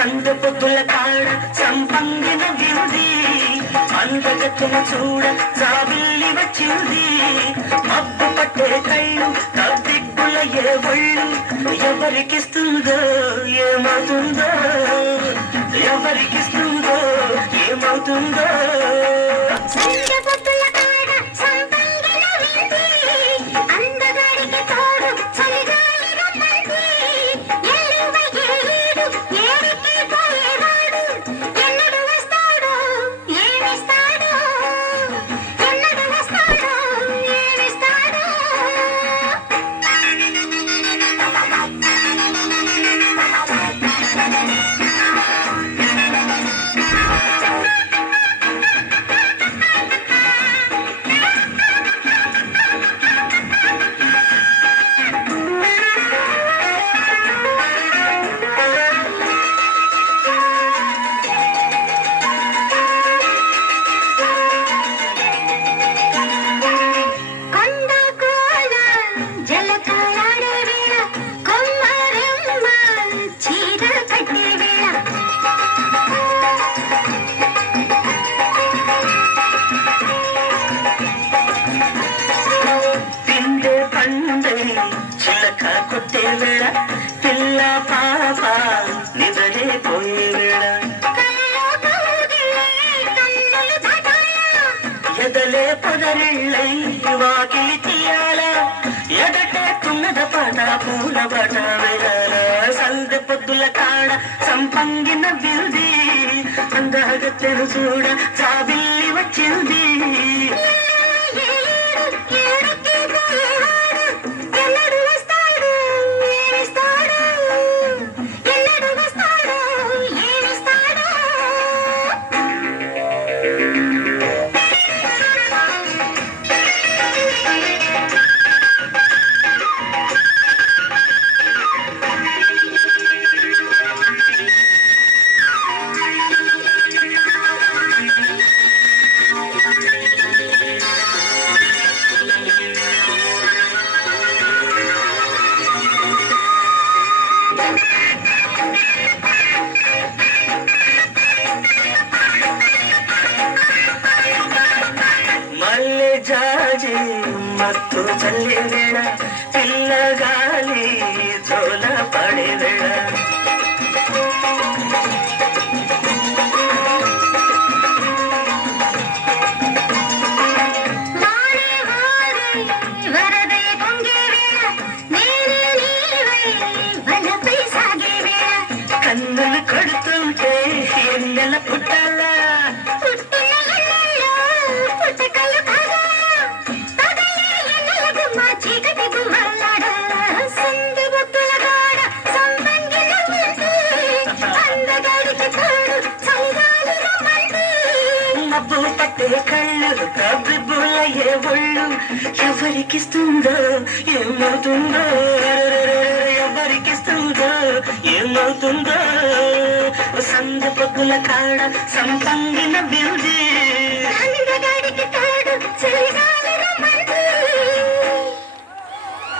సందు పొద్దుల కాడ సంపంగిన విరుది అందగత్తున చూడ జాబిల్లి వచ్చింది మబ్బు పట్టే కళ్ళు తద్దిక్కుల ఏ ఒళ్ళు ఎవరికిస్తుందో ఏమవుతుందో ఎవరికిస్తుందో ఏమవుతుందో చిలక కొట్టే వేళ పిల్ల పాప నిజలే పోయే వేళ ఎదలే పొదరిళ్ళై వాకిలి తీయాల ఎదటే తున్నద పాట పూల పాట వేళ సందె పొద్దుల కాడ సంపంగిన బిల్ది అందగత్తెను చూడ జాబిల్లి వచ్చింది జాజి మత్తు చల్లి వేళ పిల్లగాలి చోల పడే వేళ కన్నులు కొడుతుంటే ఎన్నెల పుట్టాల మబ్బు పట్టే కళ్ళు కబ్బిబ్బులయ్యే ఒళ్ళు ఎవరికిస్తుందో ఏమవుతుందో ఎవరికిస్తుందో ఏమవుతుందో సంద పొద్దుల కాడ సంపంగిన బిల్ది